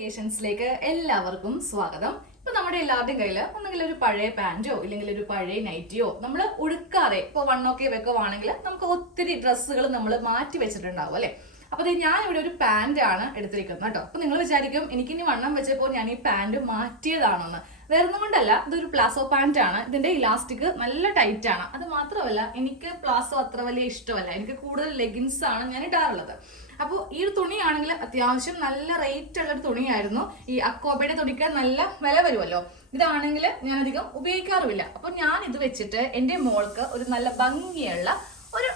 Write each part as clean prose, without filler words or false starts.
ക്രിയേഷൻസിലേക്ക് എല്ലാവർക്കും സ്വാഗതം. ഇപ്പൊ നമ്മുടെ എല്ലാവരുടെയും കയ്യിൽ ഒന്നെങ്കിൽ ഒരു പഴയ പാന്റോ ഇല്ലെങ്കിൽ ഒരു പഴയ നൈറ്റിയോ നമ്മൾ ഉടുക്കാതെ ഇപ്പൊ വണ്ണൊക്കെ വെക്കുവാണെങ്കിൽ നമുക്ക് ഒത്തിരി ഡ്രസ്സുകൾ നമ്മൾ മാറ്റി വെച്ചിട്ടുണ്ടാവും അല്ലെ. അപ്പൊ ഞാൻ ഇവിടെ ഒരു പാന്റ് ആണ് എടുത്തിരിക്കുന്നത് കേട്ടോ. അപ്പൊ നിങ്ങൾ വിചാരിക്കും എനിക്കിനി വണ്ണം വെച്ചപ്പോൾ ഞാൻ ഈ പാന്റ് മാറ്റിയതാണെന്ന്. വേറൊന്നും കൊണ്ടല്ല, ഇതൊരു പ്ലാസോ പാന്റ് ആണ്. ഇതിന്റെ ഇലാസ്റ്റിക് നല്ല ടൈറ്റ് ആണ്. അത് മാത്രമല്ല, എനിക്ക് പ്ലാസോ അത്ര വലിയ ഇഷ്ടമല്ല. എനിക്ക് കൂടുതൽ ലെഗിൻസ് ആണ് ഞാൻ ഇടാറുള്ളത്. അപ്പോൾ ഈ ഒരു തുണിയാണെങ്കിൽ അത്യാവശ്യം നല്ല റേറ്റ് ഉള്ള ഒരു തുണിയായിരുന്നു. ഈ അക്കോബയുടെ തുണിക്ക് നല്ല വില വരുമല്ലോ. ഇതാണെങ്കിൽ ഞാൻ അധികം ഉപയോഗിക്കാറുമില്ല. അപ്പൊ ഞാൻ ഇത് വെച്ചിട്ട് എൻ്റെ മോൾക്ക് ഒരു നല്ല ഭംഗിയുള്ള ഒരു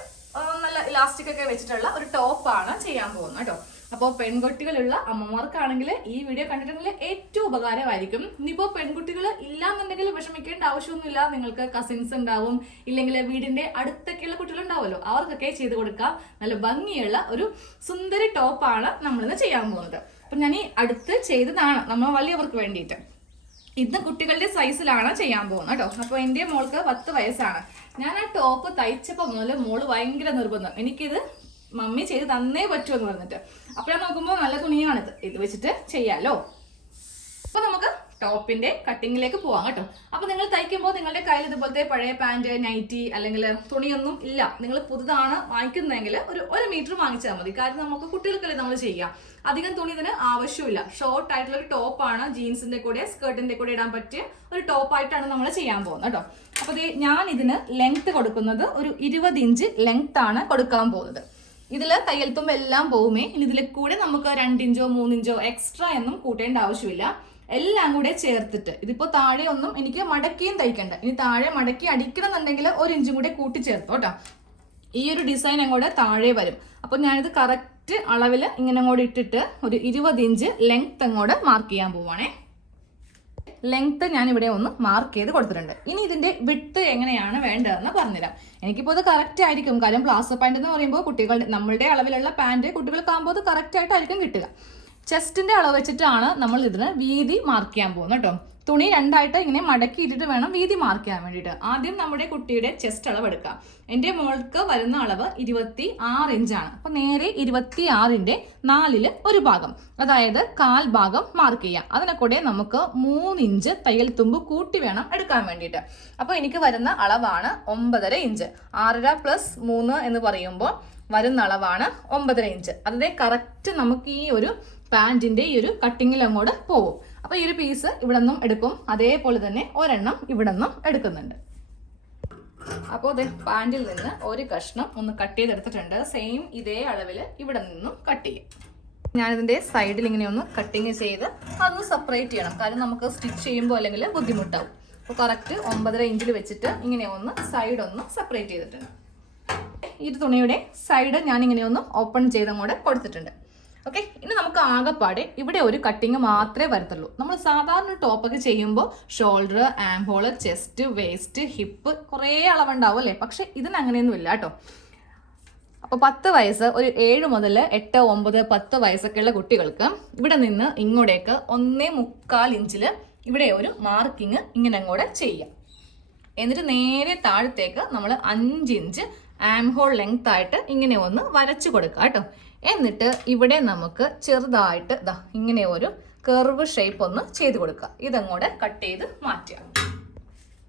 നല്ല ഇലാസ്റ്റിക് ഒക്കെ വെച്ചിട്ടുള്ള ഒരു ടോപ്പാണ് ചെയ്യാൻ പോകുന്നത് കേട്ടോ. അപ്പോൾ പെൺകുട്ടികളുള്ള അമ്മമാർക്കാണെങ്കിൽ ഈ വീഡിയോ കണ്ടിട്ടുണ്ടെങ്കിൽ ഏറ്റവും ഉപകാരമായിരിക്കും. ഇനിയിപ്പോൾ പെൺകുട്ടികൾ ഇല്ലാന്നുണ്ടെങ്കിൽ വിഷമിക്കേണ്ട ആവശ്യമൊന്നുമില്ല. നിങ്ങൾക്ക് കസിൻസ് ഉണ്ടാവും, ഇല്ലെങ്കിൽ വീടിന്റെ അടുത്തൊക്കെയുള്ള കുട്ടികൾ ഉണ്ടാവുമല്ലോ, അവർക്കൊക്കെ ചെയ്ത് കൊടുക്കാം. നല്ല ഭംഗിയുള്ള ഒരു സുന്ദരി ടോപ്പാണ് നമ്മളിന്ന് ചെയ്യാൻ പോകുന്നത്. അപ്പം ഞാൻ ഈ അടുത്ത് ചെയ്തതാണ് നമ്മൾ വലിയവർക്ക് വേണ്ടിയിട്ട്. ഇന്ന് കുട്ടികളുടെ സൈസിലാണ് ചെയ്യാൻ പോകുന്നത് കേട്ടോ. അപ്പോൾ എൻ്റെ മോൾക്ക് 10 വയസ്സാണ്. ഞാൻ ആ ടോപ്പ് തയ്ച്ചപ്പോൾ മുതൽ മോള് ഭയങ്കര നിർബന്ധം, എനിക്കിത് മമ്മി ചെയ്ത് തന്നേ പറ്റുമെന്ന് പറഞ്ഞിട്ട്. അപ്പോൾ ഞാൻ നോക്കുമ്പോൾ നല്ല തുണിയാണിത്, ഇത് വെച്ചിട്ട് ചെയ്യാലോ. അപ്പൊ നമുക്ക് ടോപ്പിന്റെ കട്ടിങ്ങിലേക്ക് പോവാം കേട്ടോ. അപ്പൊ നിങ്ങൾ തയ്ക്കുമ്പോൾ നിങ്ങളുടെ കയ്യിൽ ഇതുപോലത്തെ പഴയ പാന്റ്, നൈറ്റി അല്ലെങ്കിൽ തുണിയൊന്നും ഇല്ല, നിങ്ങൾ പുതുതാണ് വാങ്ങിക്കുന്നതെങ്കിൽ ഒരു മീറ്റർ വാങ്ങിച്ചാൽ മതി. കാരണം നമുക്ക് കുട്ടികൾക്കല്ലേ നമ്മൾ ചെയ്യാം, അധികം തുണി ഇതിന് ആവശ്യമില്ല. ഷോർട്ട് ആയിട്ടുള്ള ഒരു ടോപ്പാണ്, ജീൻസിന്റെ കൂടെ സ്കേർട്ടിന്റെ കൂടെ ഇടാൻ പറ്റിയ ഒരു ടോപ്പായിട്ടാണ് നമ്മൾ ചെയ്യാൻ പോകുന്നത് കേട്ടോ. അപ്പൊ ഞാൻ ഇതിന് ലെങ്ത് കൊടുക്കുന്നത് ഒരു 20 ഇഞ്ച് ലെങ്ത് ആണ് കൊടുക്കാൻ പോകുന്നത്. ഇതില് തയ്യൽ തുമ്പ് എല്ലാം പോകുമേ. ഇനി ഇതിൽ കൂടെ നമുക്ക് 2 ഇഞ്ചോ 3 ഇഞ്ചോ എക്സ്ട്രാ ഒന്നും കൂട്ടേണ്ട ആവശ്യമില്ല. എല്ലാം കൂടെ ചേർത്തിട്ട് ഇതിപ്പോ താഴെ ഒന്നും എനിക്ക് മടക്കിയും തയ്ക്കണ്ട. ഇനി താഴെ മടക്കി അടിക്കണം എന്നുണ്ടെങ്കിൽ 1 ഇഞ്ചും കൂടെ കൂട്ടി ചേർത്തോ കേട്ടോ. ഈ ഒരു ഡിസൈൻ അങ്ങോട്ട് താഴെ വരും. അപ്പൊ ഞാനിത് കറക്റ്റ് അളവിൽ ഇങ്ങനെ അങ്ങോട്ട് ഇട്ടിട്ട് ഒരു 20 ഇഞ്ച് ലെങ്ത് അങ്ങോട്ട് മാർക്ക് ചെയ്യാൻ പോവാണേ. ലെങ്ത് ഞാൻ ഇവിടെ ഒന്ന് മാർക്ക് ചെയ്ത് കൊടുത്തിട്ടുണ്ട്. ഇനി ഇതിന്റെ വിട്ട് എങ്ങനെയാണ് വേണ്ടതെന്ന് പറഞ്ഞുതരാം. എനിക്കിപ്പോൾ അത് കറക്റ്റ് ആയിരിക്കും, കാര്യം പ്ലാസോ പാന്റ് എന്ന് പറയുമ്പോൾ കുട്ടികളുടെ നമ്മളുടെ അളവിലുള്ള പാന്റ് കുട്ടികൾക്കാകുമ്പോൾ അത് കറക്റ്റ് ആയിട്ടായിരിക്കും കിട്ടുക. ചെസ്റ്റിന്റെ അളവ് വെച്ചിട്ടാണ് നമ്മൾ ഇതിന് വീതി മാർക്ക് ചെയ്യാൻ പോകുന്നത് കേട്ടോ. തുണി രണ്ടായിട്ട് ഇങ്ങനെ മടക്കി ഇട്ടിട്ട് വേണം വീതി മാർക്ക് ചെയ്യാൻ വേണ്ടിയിട്ട്. ആദ്യം നമ്മുടെ കുട്ടിയുടെ ചെസ്റ്റ് അളവ് എടുക്കാം. എൻ്റെ മോൾക്ക് വരുന്ന അളവ് 26 ഇഞ്ചാണ്. അപ്പൊ നേരെ 26ന്റെ 4ൽ ഒരു ഭാഗം, അതായത് 1/4 ഭാഗം മാർക്ക് ചെയ്യാം. അതിനെ കൂടെ നമുക്ക് 3 ഇഞ്ച് തയ്യൽ തുമ്പ് കൂട്ടി വേണം എടുക്കാൻ വേണ്ടിയിട്ട്. അപ്പൊ എനിക്ക് വരുന്ന അളവാണ് 9.5 ഇഞ്ച്. 6.5 + 3 എന്ന് പറയുമ്പോൾ വരുന്ന അളവാണ് 9.5 ഇഞ്ച്. അതിന്റെ കറക്റ്റ് നമുക്ക് ഈ ഒരു പാന്റിന്റെ ഈ ഒരു കട്ടിങ്ങിൽ അങ്ങോട്ട് പോകും. അപ്പൊ ഈ ഒരു പീസ് ഇവിടെ നിന്നും എടുക്കും, അതേപോലെ തന്നെ ഒരെണ്ണം ഇവിടെ നിന്നും എടുക്കുന്നുണ്ട്. അപ്പോൾ അതെ പാന്റിൽ നിന്ന് ഒരു കഷ്ണം ഒന്ന് കട്ട് ചെയ്തെടുത്തിട്ടുണ്ട്. സെയിം ഇതേ അളവിൽ ഇവിടെ നിന്നും കട്ട് ചെയ്യും. ഞാനിതിന്റെ സൈഡിൽ ഇങ്ങനെ ഒന്ന് കട്ടിങ് ചെയ്ത് അതൊന്ന് സെപ്പറേറ്റ് ചെയ്യണം, കാരണം നമുക്ക് സ്റ്റിച്ച് ചെയ്യുമ്പോൾ അല്ലെങ്കിൽ ബുദ്ധിമുട്ടാവും. അപ്പോൾ കറക്റ്റ് 9.5 ഇഞ്ചിൽ വെച്ചിട്ട് ഇങ്ങനെ ഒന്ന് സൈഡ് ഒന്ന് സെപ്പറേറ്റ് ചെയ്തിട്ടുണ്ട്. ഈ തുണിയുടെ സൈഡ് ഞാൻ ഇങ്ങനെ ഒന്ന് ഓപ്പൺ ചെയ്തങ്ങോട്ട് കൊടുത്തിട്ടുണ്ട്. ഓക്കെ, ഇനി നമുക്ക് ആകെപ്പാടെ ഇവിടെ ഒരു കട്ടിങ് മാത്രമേ വരത്തുള്ളൂ. നമ്മൾ സാധാരണ ടോപ്പൊക്കെ ചെയ്യുമ്പോൾ ഷോൾഡർ, ആം ഹോള്, ചെസ്റ്റ്, വേസ്റ്റ്, ഹിപ്പ് കുറേ അളവുണ്ടാവും അല്ലേ. പക്ഷെ ഇതിന് അങ്ങനെയൊന്നും ഇല്ല കേട്ടോ. അപ്പോൾ 10 വയസ്സ്, ഒരു 7 മുതൽ 8, 9, 10 വയസ്സൊക്കെയുള്ള കുട്ടികൾക്ക് ഇവിടെ നിന്ന് ഇങ്ങോട്ടേക്ക് 1.25 ഇഞ്ചിൽ ഇവിടെ ഒരു മാർക്കിങ് ഇങ്ങനെ അങ്ങോട്ട് ചെയ്യാം. എന്നിട്ട് നേരെ താഴത്തേക്ക് നമ്മൾ 5 ഇഞ്ച് ആം ഹോൾ ലെങ്ത് ആയിട്ട് ഇങ്ങനെ ഒന്ന് വരച്ചു കൊടുക്കുക കേട്ടോ. എന്നിട്ട് ഇവിടെ നമുക്ക് ചെറുതായിട്ട് ഇങ്ങനെ ഒരു കർവ് ഷേപ്പ് ഒന്ന് ചെയ്ത് കൊടുക്കുക. ഇതങ്ങോട്ട് കട്ട് ചെയ്ത് മാറ്റുക.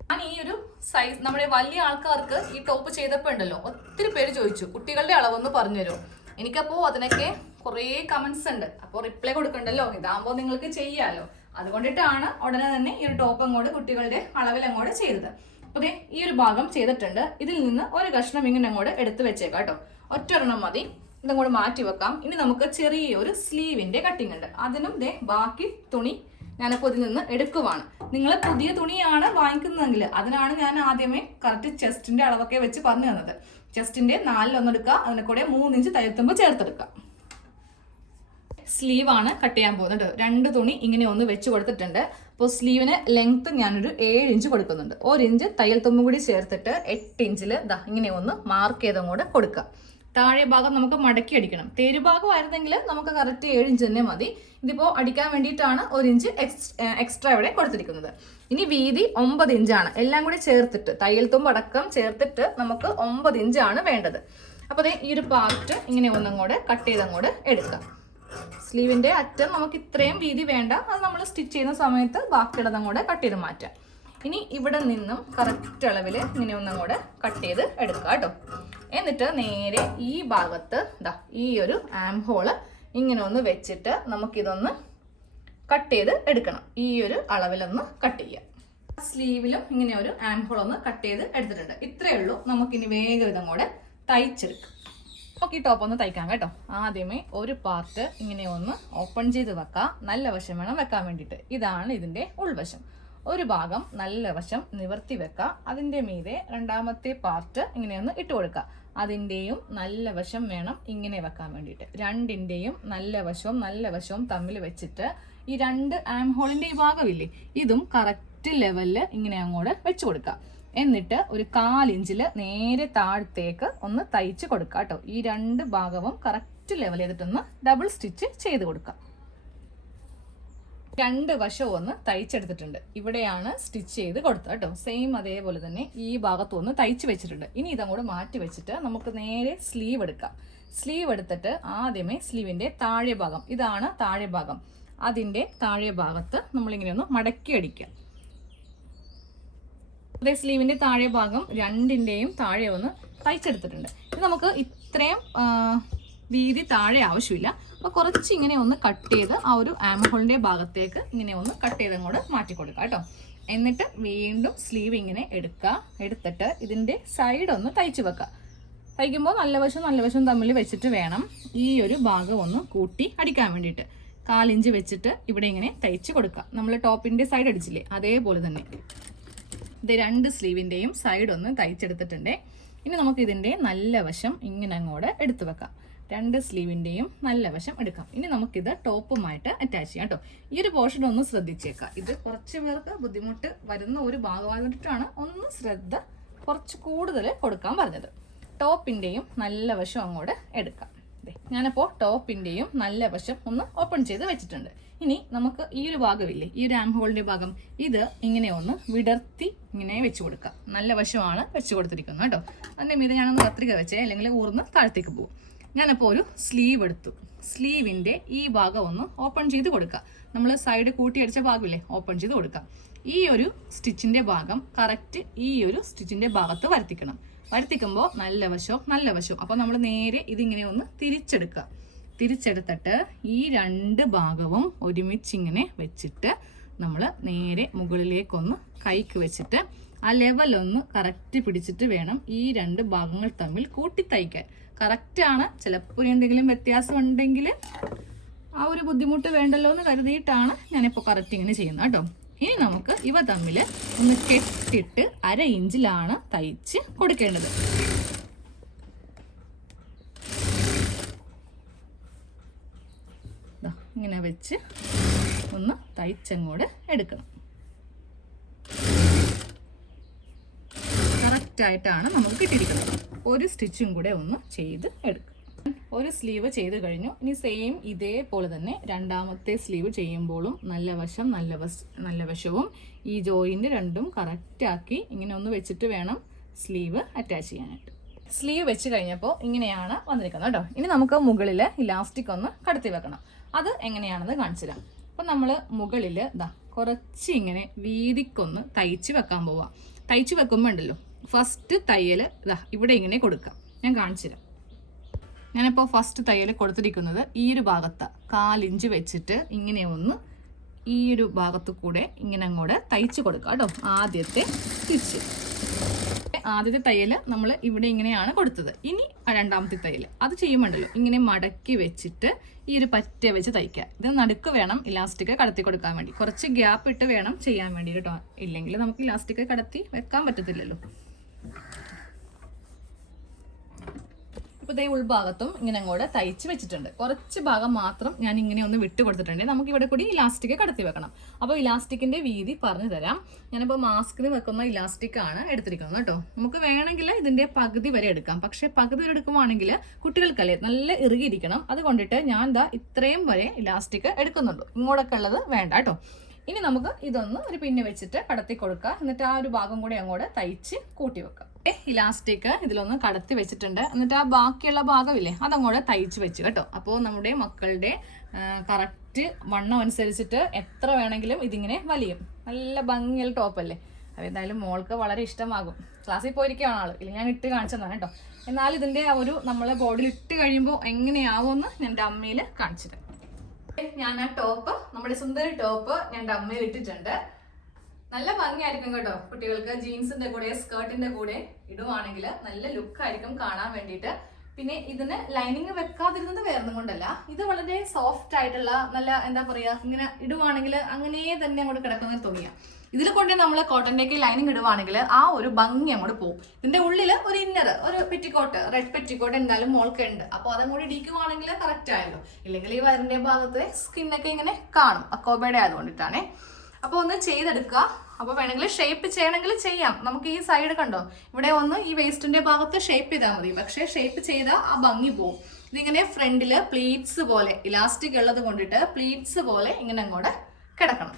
ഞാൻ ഈ ഒരു സൈസ് നമ്മുടെ വലിയ ആൾക്കാർക്ക് ഈ ടോപ്പ് ചെയ്തപ്പോൾ ഉണ്ടല്ലോ, ഒത്തിരി പേര് ചോദിച്ചു കുട്ടികളുടെ അളവൊന്ന് പറഞ്ഞു തരുമോ. എനിക്കപ്പോൾ അതിനൊക്കെ കുറേ കമന്റ്സ് ഉണ്ട്. അപ്പോൾ റിപ്ലൈ കൊടുക്കണ്ടല്ലോ, ഇതാകുമ്പോൾ നിങ്ങൾക്ക് ചെയ്യാമല്ലോ. അതുകൊണ്ടിട്ടാണ് ഉടനെ തന്നെ ഈ ഒരു ടോപ്പ് അങ്ങോട്ട് കുട്ടികളുടെ അളവിൽ അങ്ങോട്ട് ചെയ്തത്. അതെ, ഈ ഒരു ഭാഗം ചെയ്തിട്ടുണ്ട്. ഇതിൽ നിന്ന് ഒരു കഷ്ണം ഇങ്ങനെ അങ്ങോട്ട് എടുത്ത് വെച്ചേക്കാം കേട്ടോ. ഒറ്റൊരെണ്ണം മതി. ഇതങ്ങോട്ട് മാറ്റി വെക്കാം. ഇനി നമുക്ക് ചെറിയൊരു സ്ലീവിന്റെ കട്ടിങ് ഉണ്ട്. അതിനും ബാക്കി തുണി ഞാനിപ്പോൾ ഇതിൽ നിന്ന് എടുക്കുവാണ്. നിങ്ങൾ പുതിയ തുണിയാണ് വാങ്ങിക്കുന്നതെങ്കിൽ അതിനാണ് ഞാൻ ആദ്യമേ കറക്റ്റ് ചെസ്റ്റിന്റെ അളവൊക്കെ വെച്ച് പറഞ്ഞു തന്നത്. ചെസ്റ്റിന്റെ 4 എടുക്കുക, അതിനെ കൂടെ 3 ഇഞ്ച് തയ്യൽത്തുമ്പ് ചേർത്തെടുക്കുക. സ്ലീവ് ആണ് കട്ട് ചെയ്യാൻ പോകുന്നത്. 2 തുണി ഇങ്ങനെ ഒന്ന് വെച്ച് കൊടുത്തിട്ടുണ്ട്. അപ്പോൾ സ്ലീവിന് ലെങ്ത് ഞാനൊരു 7 ഇഞ്ച് കൊടുക്കുന്നുണ്ട്. 1 ഇഞ്ച് തയ്യൽ തുമ്പും കൂടി ചേർത്തിട്ട് 8 ഇഞ്ചിൽ ഇങ്ങനെ ഒന്ന് മാർക്ക് ചെയ്തങ്ങോട്ട് കൊടുക്കുക. താഴെ ഭാഗം നമുക്ക് മടക്കി അടിക്കണം. തേരുഭാഗം ആയിരുന്നെങ്കിൽ നമുക്ക് കറക്റ്റ് 7 ഇഞ്ച് തന്നെ മതി. ഇതിപ്പോൾ അടിക്കാൻ വേണ്ടിയിട്ടാണ് 1 ഇഞ്ച് എക്സ്ട്രാ ഇവിടെ കൊടുത്തിരിക്കുന്നത്. ഇനി വീതി 9 ഇഞ്ചാണ്. എല്ലാം കൂടി ചേർത്തിട്ട് തയ്യൽ തുമ്പ് അടക്കം ചേർത്തിട്ട് നമുക്ക് 9 ഇഞ്ചാണ് വേണ്ടത്. അപ്പോൾ ഈ ഒരു പാർട്ട് ഇങ്ങനെ ഒന്നങ്ങോട്ട് കട്ട് ചെയ്തങ്ങോട്ട് എടുക്കാം. സ്ലീവിന്റെ അറ്റം നമുക്ക് ഇത്രയും വീതി വേണ്ട, അത് നമ്മൾ സ്റ്റിച്ച് ചെയ്യുന്ന സമയത്ത് ബാക്കിയുള്ളതും കൂടെ കട്ട് ചെയ്ത് മാറ്റാം. ഇനി ഇവിടെ നിന്നും കറക്റ്റ് അളവിൽ ഇങ്ങനെ ഒന്നും കൂടെ കട്ട് ചെയ്ത് എടുക്കുക കേട്ടോ. എന്നിട്ട് നേരെ ഈ ഭാഗത്ത് ഈ ഒരു ആം ഹോള് ഇങ്ങനെ ഒന്ന് വെച്ചിട്ട് നമുക്കിതൊന്ന് കട്ട് ചെയ്ത് എടുക്കണം. ഈ ഒരു അളവിലൊന്ന് കട്ട് ചെയ്യാം. സ്ലീവിലും ഇങ്ങനെ ഒരു ആം ഹോൾ ഒന്ന് കട്ട് ചെയ്ത് എടുത്തിട്ടുണ്ട്. ഇത്രയേ ഉള്ളൂ. നമുക്കിനി വേഗം ഇതും കൂടെ തയ്ച്ചെടുക്കാം. നമുക്ക് ഈ ടോപ്പ് ഒന്ന് തയ്ക്കാം കേട്ടോ. ആദ്യമേ ഒരു പാർട്ട് ഇങ്ങനെ ഒന്ന് ഓപ്പൺ ചെയ്ത് വെക്കാം. നല്ല വശം വേണം വെക്കാൻ വേണ്ടിയിട്ട്. ഇതാണ് ഇതിന്റെ ഉൾവശം. ഒരു ഭാഗം നല്ല വശം നിവർത്തി വെക്കാം. അതിന്റെ മീതെ രണ്ടാമത്തെ പാർട്ട് ഇങ്ങനെ ഒന്ന് ഇട്ട് കൊടുക്കാം. അതിൻ്റെയും നല്ല വശം വേണം ഇങ്ങനെ വെക്കാൻ വേണ്ടിയിട്ട്. രണ്ടിൻ്റെയും നല്ല വശവും തമ്മിൽ വെച്ചിട്ട് ഈ രണ്ട് ആം ഹോളിന്റെ ഈ ഭാഗമില്ലേ, ഇതും കറക്റ്റ് ലെവലിൽ ഇങ്ങനെ അങ്ങോട്ട് വെച്ച് കൊടുക്കാം. എന്നിട്ട് ഒരു 1/4 ഇഞ്ചില് നേരെ താഴത്തേക്ക് ഒന്ന് തയ്ച്ച് കൊടുക്കാം കേട്ടോ. ഈ രണ്ട് ഭാഗവും കറക്റ്റ് ലെവൽ ചെയ്തിട്ടൊന്ന് ഡബിൾ സ്റ്റിച്ച് ചെയ്ത് കൊടുക്കാം. രണ്ട് വശവും ഒന്ന് തയ്ച്ചെടുത്തിട്ടുണ്ട്. ഇവിടെയാണ് സ്റ്റിച്ച് ചെയ്ത് കൊടുത്തത് കേട്ടോ. സെയിം അതേപോലെ തന്നെ ഈ ഭാഗത്തും ഒന്ന് തയ്ച്ച് വെച്ചിട്ടുണ്ട്. ഇനി ഇതങ്ങോട്ട് മാറ്റി വെച്ചിട്ട് നമുക്ക് നേരെ സ്ലീവ് എടുക്കാം. സ്ലീവ് എടുത്തിട്ട് ആദ്യമേ സ്ലീവിന്റെ താഴെ ഭാഗം, ഇതാണ് താഴെ ഭാഗം, അതിന്റെ താഴെ ഭാഗത്ത് നമ്മളിങ്ങനെ ഒന്ന് മടക്കി അടിക്കാം. അതേ സ്ലീവിന്റെ താഴെ ഭാഗം രണ്ടിന്റെയും താഴെ ഒന്ന് തയ്ച്ചെടുത്തിട്ടുണ്ട്. ഇത് നമുക്ക് ഇത്രയും വീതി താഴെ ആവശ്യമില്ല. അപ്പോൾ കുറച്ച് ഇങ്ങനെ ഒന്ന് കട്ട് ചെയ്ത് ആ ഒരു ആം ഹോളിന്റെ ഭാഗത്തേക്ക് ഇങ്ങനെ ഒന്ന് കട്ട് ചെയ്ത് അങ്ങോട്ട് മാറ്റി കൊടുക്കാം കേട്ടോ. എന്നിട്ട് വീണ്ടും സ്ലീവ് ഇങ്ങനെ എടുത്തിട്ട് ഇതിന്റെ സൈഡ് ഒന്ന് തയ്ച്ചു വെക്കുക. തയ്ക്കുമ്പോൾ നല്ല വശവും തമ്മിൽ വെച്ചിട്ട് വേണം ഈ ഒരു ഭാഗം ഒന്ന് കൂട്ടി അടിക്കാൻ വേണ്ടിയിട്ട്. 1/4 ഇഞ്ച് വെച്ചിട്ട് ഇവിടെ ഇങ്ങനെ തയ്ച്ച് കൊടുക്കുക. നമ്മൾ ടോപ്പിന്റെ സൈഡ് അടിച്ചില്ലേ, അതേപോലെ തന്നെ ഇത് രണ്ട് സ്ലീവിന്റെയും സൈഡ് ഒന്ന് തയ്ച്ചെടുത്തിട്ടുണ്ട്. ഇനി നമുക്ക് ഇതിന്റെ നല്ല വശം ഇങ്ങനെ അങ്ങോട്ട് എടുത്തു വെക്കാം. രണ്ട് സ്ലീവിന്റെയും നല്ല വശം എടുക്കാം. ഇനി നമുക്കിത് ടോപ്പുമായിട്ട് അറ്റാച്ച് ചെയ്യാം കേട്ടോ. ഈ ഒരു പോർഷൻ ഒന്ന് ശ്രദ്ധിച്ചേക്കാം. ഇത് കുറച്ച് പേർക്ക് ബുദ്ധിമുട്ട് വരുന്ന ഒരു ഭാഗമായിട്ടാണ് ഒന്ന് ശ്രദ്ധ കുറച്ച് കൂടുതൽ കൊടുക്കാൻ പറഞ്ഞത്. ടോപ്പിന്റെയും നല്ല വശം അങ്ങോട്ട് എടുക്കാം. ഞാനപ്പോൾ ടോപ്പിന്റെയും നല്ല വശം ഒന്ന് ഓപ്പൺ ചെയ്ത് വെച്ചിട്ടുണ്ട്. ഇനി നമുക്ക് ഈ ഒരു ഭാഗമില്ലേ, ഈ ഒരു ആം ഹോളിന്റെ ഭാഗം, ഇത് ഇങ്ങനെ ഒന്ന് വിടർത്തി ഇങ്ങനെ വെച്ച് കൊടുക്കാം. നല്ല വശമാണ് വെച്ച് കൊടുത്തിരിക്കുന്നത് കേട്ടോ. അതിന്റെ മീതെ ഞാനൊന്ന് കത്രിക വെച്ചേ, അല്ലെങ്കിൽ ഊർന്ന് താഴത്തേക്ക് പോകും. ഞാനപ്പോൾ ഒരു സ്ലീവ് എടുത്തു. സ്ലീവിന്റെ ഈ ഭാഗം ഒന്ന് ഓപ്പൺ ചെയ്ത് കൊടുക്കുക. നമ്മൾ സൈഡ് കൂട്ടി അടിച്ച ഭാഗമില്ലേ, ഓപ്പൺ ചെയ്ത് കൊടുക്കാം. ഈ ഒരു സ്റ്റിച്ചിന്റെ ഭാഗം കറക്റ്റ് ഈ ഒരു സ്റ്റിച്ചിന്റെ ഭാഗത്ത് വരുത്തിക്കണം. വരുത്തിക്കുമ്പോൾ നല്ല വശവും. അപ്പോൾ നമ്മൾ നേരെ ഇതിങ്ങനെ ഒന്ന് തിരിച്ചെടുത്തിട്ട് ഈ രണ്ട് ഭാഗവും ഒരുമിച്ച് ഇങ്ങനെ വെച്ചിട്ട് നമ്മൾ നേരെ മുകളിലേക്കൊന്ന് കൈക്ക് വെച്ചിട്ട് ആ ലെവലൊന്ന് കറക്റ്റ് പിടിച്ചിട്ട് വേണം ഈ രണ്ട് ഭാഗങ്ങൾ തമ്മിൽ കൂട്ടി തയ്ക്കാൻ. കറക്റ്റാണ്. ചിലപ്പോൾ എന്തെങ്കിലും വ്യത്യാസം ഉണ്ടെങ്കിൽ ആ ഒരു ബുദ്ധിമുട്ട് വേണ്ടല്ലോ എന്ന് കരുതിയിട്ടാണ് ഞാനിപ്പോൾ കറക്റ്റ് ഇങ്ങനെ ചെയ്യുന്നത് കേട്ടോ. ഇനി നമുക്ക് ഇവ തമ്മിൽ ഒന്ന് കെട്ടിട്ട് 1/2 ഇഞ്ചിലാണ് തയ്ച്ച് കൊടുക്കേണ്ടത്. ഇങ്ങനെ വെച്ച് ഒന്ന് തയ്ച്ചങ്ങോട്ട് എടുക്കണം. കറക്റ്റായിട്ടാണ് നമുക്ക് കിട്ടിയിരിക്കുന്നത്. ഒരു സ്റ്റിച്ചും കൂടെ ഒന്ന് ചെയ്ത് എടുക്കുക. ഒരു സ്ലീവ് ചെയ്ത് കഴിഞ്ഞു. ഇനി സെയിം ഇതേപോലെ തന്നെ രണ്ടാമത്തെ സ്ലീവ് ചെയ്യുമ്പോഴും നല്ല വശവും ഈ ജോയിന്റ് രണ്ടും കറക്റ്റാക്കി ഇങ്ങനെ ഒന്ന് വെച്ചിട്ട് വേണം സ്ലീവ് അറ്റാച്ച് ചെയ്യാനായിട്ട്. സ്ലീവ് വെച്ച് കഴിഞ്ഞപ്പോൾ ഇങ്ങനെയാണ് വന്നിരിക്കുന്നത് കേട്ടോ. ഇനി നമുക്ക് മുകളിൽ ഇലാസ്റ്റിക് ഒന്ന് കടത്തി വെക്കണം. അത് എങ്ങനെയാണെന്ന് കാണിച്ചു തരാം. അപ്പം നമ്മൾ മുകളിൽ കുറച്ച് ഇങ്ങനെ വീതിക്കൊന്ന് തയ്ച്ച് വെക്കാൻ പോവാം. തയ്ച്ച് വെക്കുമ്പോൾ ഉണ്ടല്ലോ, ഫസ്റ്റ് തയ്യൽ ഇവിടെ ഇങ്ങനെ കൊടുക്കാം. ഞാൻ കാണിച്ചു തരാം. ഞാനിപ്പോൾ ഫസ്റ്റ് തയ്യൽ കൊടുത്തിരിക്കുന്നത് ഈ ഒരു ഭാഗത്ത് 1/4 ഇഞ്ച് വെച്ചിട്ട് ഇങ്ങനെ ഒന്ന് ഈ ഒരു ഭാഗത്ത് കൂടെ ഇങ്ങനെ അങ്ങോട്ട് തയ്ച്ച് കൊടുക്കാം കേട്ടോ. ആദ്യത്തെ തയ്യൽ നമ്മൾ ഇവിടെ ഇങ്ങനെയാണ് കൊടുത്തത്. ഇനി രണ്ടാമത്തെ തയ്യൽ അത് ചെയ്യുമ്പോണ്ടല്ലോ ഇങ്ങനെ മടക്കി വെച്ചിട്ട് ഈ ഒരു പറ്റ വെച്ച് തയ്ക്കുക. ഇത് നടുക്ക് വേണം ഇലാസ്റ്റിക് കടത്തി കൊടുക്കാൻ വേണ്ടി. കുറച്ച് ഗ്യാപ്പ് ഇട്ട് വേണം ചെയ്യാൻ വേണ്ടി കേട്ടോ. ഇല്ലെങ്കിൽ നമുക്ക് ഇലാസ്റ്റിക് കടത്തി വെക്കാൻ പറ്റത്തില്ലല്ലോ. ഇപ്പോൾ ഇതേ ഉൾഭാഗത്തും ഇങ്ങനെ അങ്ങോട്ട് തയ്ച്ച് വെച്ചിട്ടുണ്ട്. കുറച്ച് ഭാഗം മാത്രം ഞാൻ ഇങ്ങനെ ഒന്ന് വിട്ട് കൊടുത്തിട്ടുണ്ട്. നമുക്ക് ഇവിടെ കൂടി ഇലാസ്റ്റിക് കടത്തി വെക്കണം. അപ്പോൾ ഇലാസ്റ്റിക്കിന്റെ വീതി പറഞ്ഞു തരാം. ഞാനിപ്പോൾ മാസ്കിന് വെക്കുന്ന ഇലാസ്റ്റിക് ആണ് എടുത്തിരിക്കുന്നത് കേട്ടോ. നമുക്ക് വേണമെങ്കിൽ ഇതിന്റെ പകുതി വരെ എടുക്കാം. പക്ഷെ പകുതി വരെ എടുക്കുവാണെങ്കിൽ കുട്ടികൾക്കല്ലേ നല്ല ഇറുകിയിരിക്കണം. അതുകൊണ്ടിട്ട് ഞാൻ ഇത്രയും വരെ ഇലാസ്റ്റിക് എടുക്കുന്നുള്ളൂ. ഇങ്ങോട്ടൊക്കെ ഉള്ളത് വേണ്ട കേട്ടോ. ഇനി നമുക്ക് ഇതൊന്ന് ഒരു പിന്ന് വെച്ചിട്ട് കടത്തി കൊടുക്കാം. എന്നിട്ട് ആ ഒരു ഭാഗം കൂടി അങ്ങോട്ട് തയ്ച്ച് കൂട്ടി വെക്കാം. ഇലാസ്റ്റിക് ഇതിലൊന്ന് കടത്തി വെച്ചിട്ടുണ്ട്. എന്നിട്ട് ആ ബാക്കിയുള്ള ഭാഗമില്ലേ അതങ്ങോട്ട് തയ്ച്ച് വെച്ച് കേട്ടോ. അപ്പോൾ നമ്മുടെ മക്കളുടെ കറക്റ്റ് വണ്ണം അനുസരിച്ചിട്ട് എത്ര വേണമെങ്കിലും ഇതിങ്ങനെ വലിയും. നല്ല ഭംഗിയുള്ള ടോപ്പല്ലേ. അപ്പോൾ എന്തായാലും മോൾക്ക് വളരെ ഇഷ്ടമാകും. ക്ലാസ്സിൽ പോയിരിക്കുകയാണ് ആള്, ഇല്ല ഞാൻ ഇട്ട് കാണിച്ചതാണ് കേട്ടോ. എന്നാൽ ഇതിൻ്റെ ആ ഒരു നമ്മളെ ബോഡിയിൽ ഇട്ട് കഴിയുമ്പോൾ എങ്ങനെയാവുമെന്ന് ഞാൻ ഡമ്മിയിൽ കാണിച്ചിട്ട്. ഞാൻ ആ ടോപ്പ്, നമ്മുടെ സുന്ദരി ടോപ്പ് ഞാൻ ഡമ്മിയിൽ ഇട്ടിട്ടുണ്ട്. നല്ല ഭംഗിയായിരിക്കും കേട്ടോ. കുട്ടികൾക്ക് ജീൻസിന്റെ കൂടെ സ്കേർട്ടിന്റെ കൂടെ ഇടുവാണെങ്കിൽ നല്ല ലുക്ക് ആയിരിക്കും കാണാൻ വേണ്ടിയിട്ട്. പിന്നെ ഇതിന് ലൈനിങ് വെക്കാതിരുന്നത് വേറൊന്നും കൊണ്ടല്ല, ഇത് വളരെ സോഫ്റ്റ് ആയിട്ടുള്ള നല്ല എന്താ പറയാ, ഇങ്ങനെ ഇടുവാണെങ്കിൽ അങ്ങനെ തന്നെ അങ്ങോട്ട് കിടക്കുന്ന തോന്നിയ. ഇതിൽ കൊണ്ട് നമ്മൾ കോട്ടൻ്റെയൊക്കെ ലൈനിങ് ഇടുവാണെങ്കിൽ ആ ഒരു ഭംഗി അങ്ങോട്ട് പോകും. ഇതിന്റെ ഉള്ളിൽ ഒരു ഇന്നർ, ഒരു പെറ്റിക്കോട്ട്, റെഡ് പെറ്റിക്കോട്ട് എന്തായാലും മോൾക്ക് ഉണ്ട്. അപ്പോൾ അതും കൂടി ഇടിക്കുവാണെങ്കിൽ കറക്റ്റ് ആയല്ലോ. ഇല്ലെങ്കിൽ ഈ വയറിന്റെ ഭാഗത്ത് സ്കിന്നൊക്കെ ഇങ്ങനെ കാണും, അക്കോബയുടെ ആയതുകൊണ്ടിട്ടാണേ. അപ്പോൾ ഒന്ന് ചെയ്തെടുക്കുക. അപ്പോൾ വേണമെങ്കിൽ ഷേപ്പ് ചെയ്യണമെങ്കിൽ ചെയ്യാം. നമുക്ക് ഈ സൈഡ് കണ്ടോ, ഇവിടെ ഒന്ന് ഈ വേസ്റ്റിന്റെ ഭാഗത്ത് ഷേപ്പ് ചെയ്താൽ മതി. പക്ഷേ ഷേപ്പ് ചെയ്താൽ ആ ഭംഗി പോവും. ഇതിങ്ങനെ ഫ്രണ്ടില് പ്ലീറ്റ്സ് പോലെ ഇലാസ്റ്റിക് ഉള്ളത് കൊണ്ടിട്ട് പ്ലീറ്റ്സ് പോലെ ഇങ്ങനെ അങ്ങോട്ട് കിടക്കണം.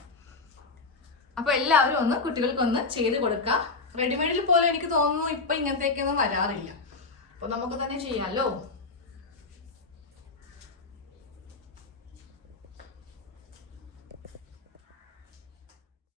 അപ്പോൾ എല്ലാവരും ഒന്ന് കുട്ടികൾക്കൊന്ന് ചെയ്ത് കൊടുക്കുക. റെഡിമെയ്ഡിൽ പോലെ എനിക്ക് തോന്നുന്നു ഇപ്പൊ ഇങ്ങനത്തേക്കൊന്നും വരാറില്ല. അപ്പോൾ നമുക്ക് തന്നെ ചെയ്യാമല്ലോ.